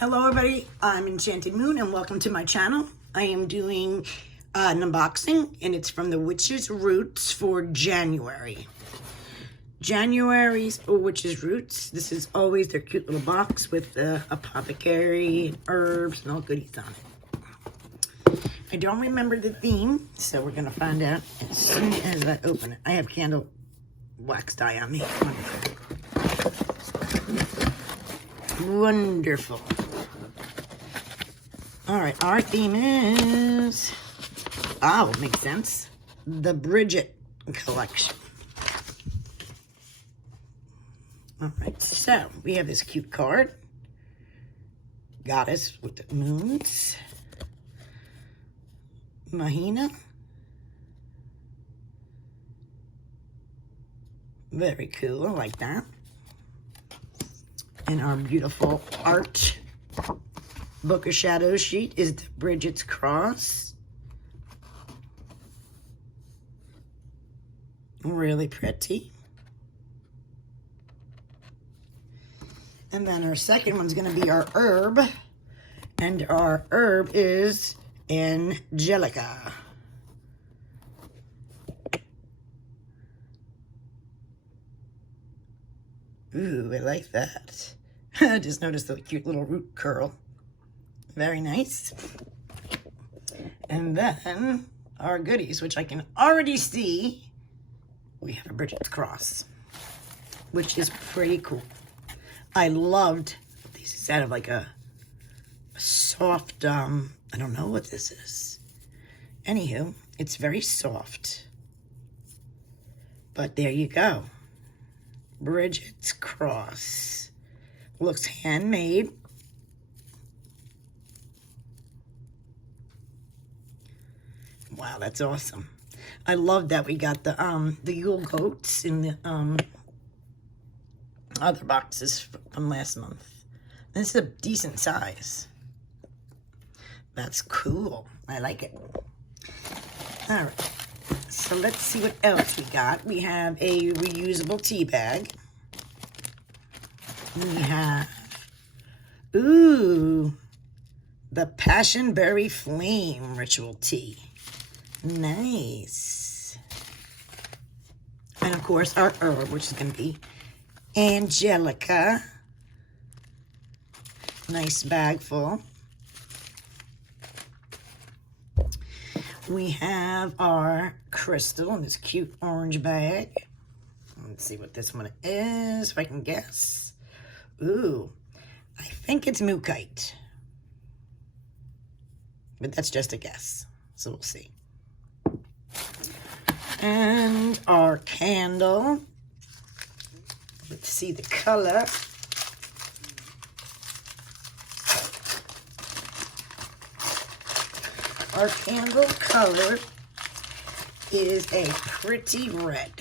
Hello everybody, I'm Enchanted Moon and welcome to my channel. I am doing an unboxing and it's from the Witch's Roots for January. January's Witch's Roots. This is always their cute little box with the apothecary and herbs and all goodies on it. I don't remember the theme, so we're going to find out as soon as I open it. I have candle wax dye on me. Wonderful. All right, our theme is, makes sense, the Bridget collection. All right, so we have this cute card, goddess with the moons, Mahina, very cool, I like that. And our beautiful art Book of Shadows sheet is the Bridget's Cross. Really pretty. And then our second one's going to be our herb. And our herb is Angelica. Ooh, I like that. I just noticed the cute little root curl. Very nice. And then our goodies, which I can already see. We have a Bridget's Cross, which is pretty cool. I loved these. It's out of like a soft, I don't know what this is. Anywho, it's very soft. But there you go. Bridget's Cross. Looks handmade. Wow, that's awesome. I love that we got the Yule goats in the other boxes from last month. This is a decent size. That's cool. I like it. All right. So let's see what else we got. We have a reusable tea bag. We have, the Passionberry Flame Ritual Tea. Nice. And of course our herb, which is going to be Angelica. Nice bag full. We have our crystal in this cute orange bag. Let's see what this one is, if I can guess. Ooh, I think it's Mookite. But that's just a guess, so we'll see. And our candle. Let's see the color. Our candle color is a pretty red.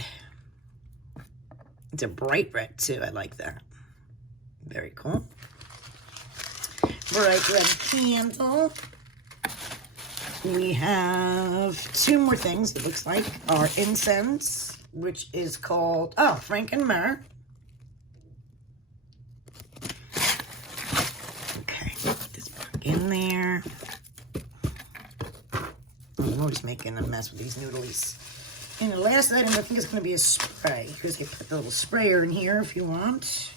It's a bright red too. I like that. Very cool. Bright red candle. We have two more things, it looks like. Our incense, which is called, Frank and Myrrh. Okay, put this back in there. I'm always making a mess with these noodlies. And the last item, I think, is going to be a spray, because you put the little sprayer in here if you want.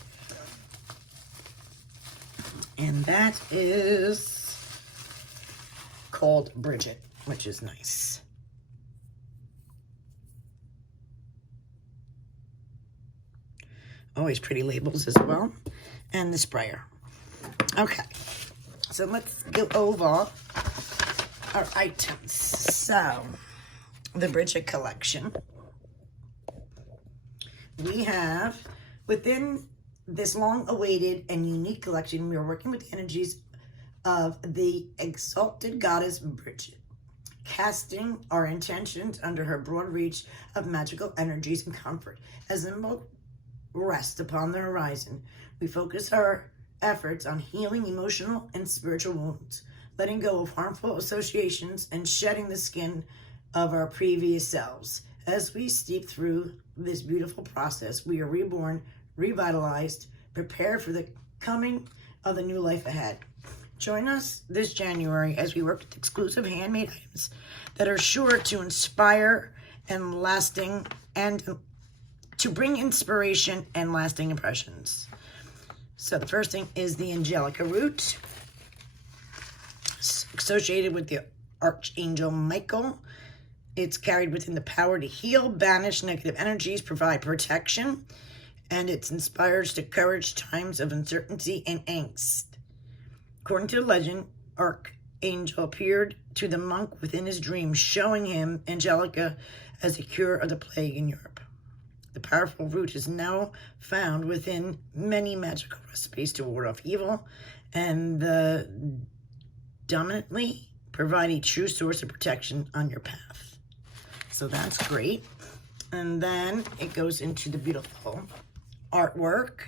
And that is called Bridget, which is nice. Always pretty labels as well. And the sprayer. Okay, so let's go over our items. So, the Bridget collection. We have, within this long-awaited and unique collection, we are working with the energies of the exalted goddess Bridget, casting our intentions under her broad reach of magical energies and comfort. As the rest upon the horizon, we focus our efforts on healing emotional and spiritual wounds, letting go of harmful associations and shedding the skin of our previous selves. As we steep through this beautiful process, we are reborn, revitalized, prepared for the coming of the new life ahead. Join us this January as we work with exclusive handmade items that are sure to inspire and lasting and to bring inspiration and lasting impressions. So the first thing is the Angelica root, associated with the Archangel Michael. It's carried within the power to heal, banish negative energies, provide protection, and it's inspires to courage times of uncertainty and angst. According to the legend, Archangel appeared to the monk within his dream, showing him Angelica as a cure of the plague in Europe. The powerful root is now found within many magical recipes to ward off evil, and dominantly provide a true source of protection on your path. So that's great. And then it goes into the beautiful artwork.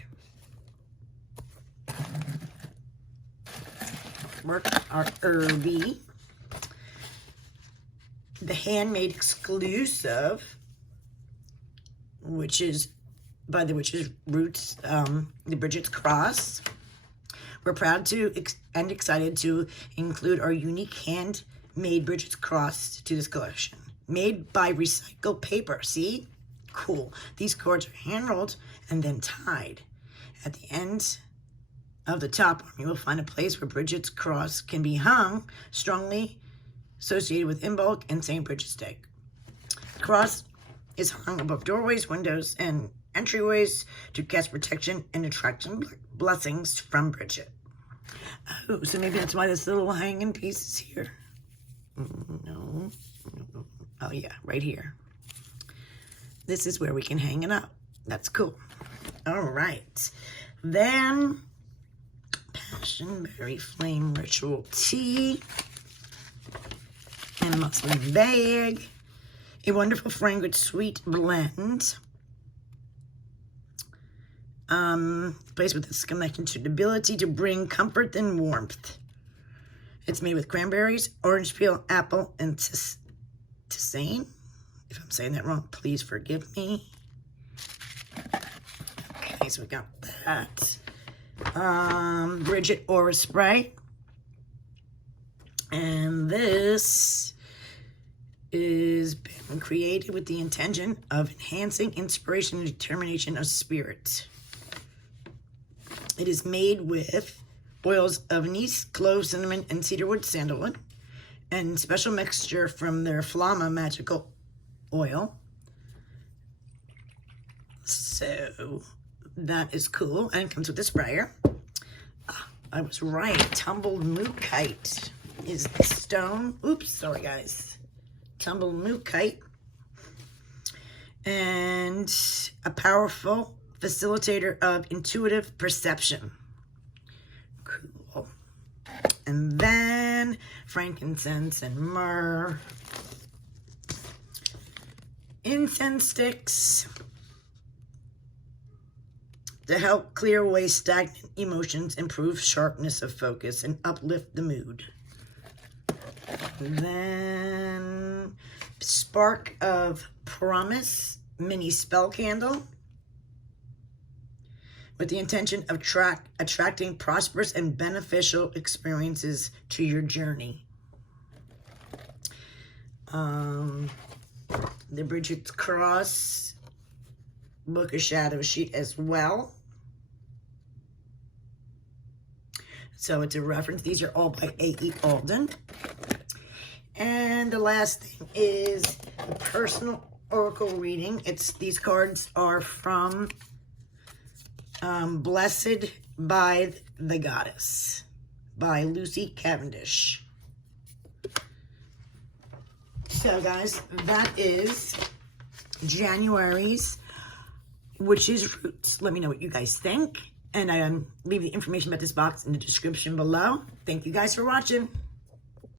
Art Herby. The handmade exclusive, which is by the Witch's Roots, the Bridget's Cross. We're proud to and excited to include our unique handmade Bridget's Cross to this collection. Made by recycled paper. See? Cool. These cords are hand-rolled and then tied. At the end of the top arm, you will find a place where Bridget's Cross can be hung, strongly associated with Imbolc and St. Bridget's Day. The cross is hung above doorways, windows, and entryways to cast protection and attract blessings from Bridget. Oh, so maybe that's why this little hanging piece is here. No. Oh, yeah, right here. This is where we can hang it up. That's cool. All right. Then, Passionberry Flame Ritual Tea and muslin bag. A wonderful fragrant sweet blend. Placed with this connection to the ability to bring comfort and warmth. It's made with cranberries, orange peel, apple, and tisane. If I'm saying that wrong, please forgive me. Okay, so we got that. Bridget Aura Spray. And this is been created with the intention of enhancing inspiration and determination of spirit. It is made with oils of anise, clove, cinnamon, and cedarwood sandalwood, and special mixture from their Flama magical oil. So that is cool, and it comes with a sprayer. I was right. Tumbled mookite is the stone. Oops, sorry guys. Tumbled mookite, and a powerful facilitator of intuitive perception. Cool. And then frankincense and myrrh. Incense sticks to help clear away stagnant emotions, improve sharpness of focus, and uplift the mood. And then Spark of Promise mini spell candle with the intention of attracting prosperous and beneficial experiences to your journey. The Bridget's Cross Book of Shadow sheet as well. So it's a reference. These are all by A.E. Alden. And the last thing is the personal oracle reading. These cards are from Blessed by the Goddess by Lucy Cavendish. So guys, that is January's Witch's Roots. Let me know what you guys think, and leave the information about this box in the description below. Thank you guys for watching.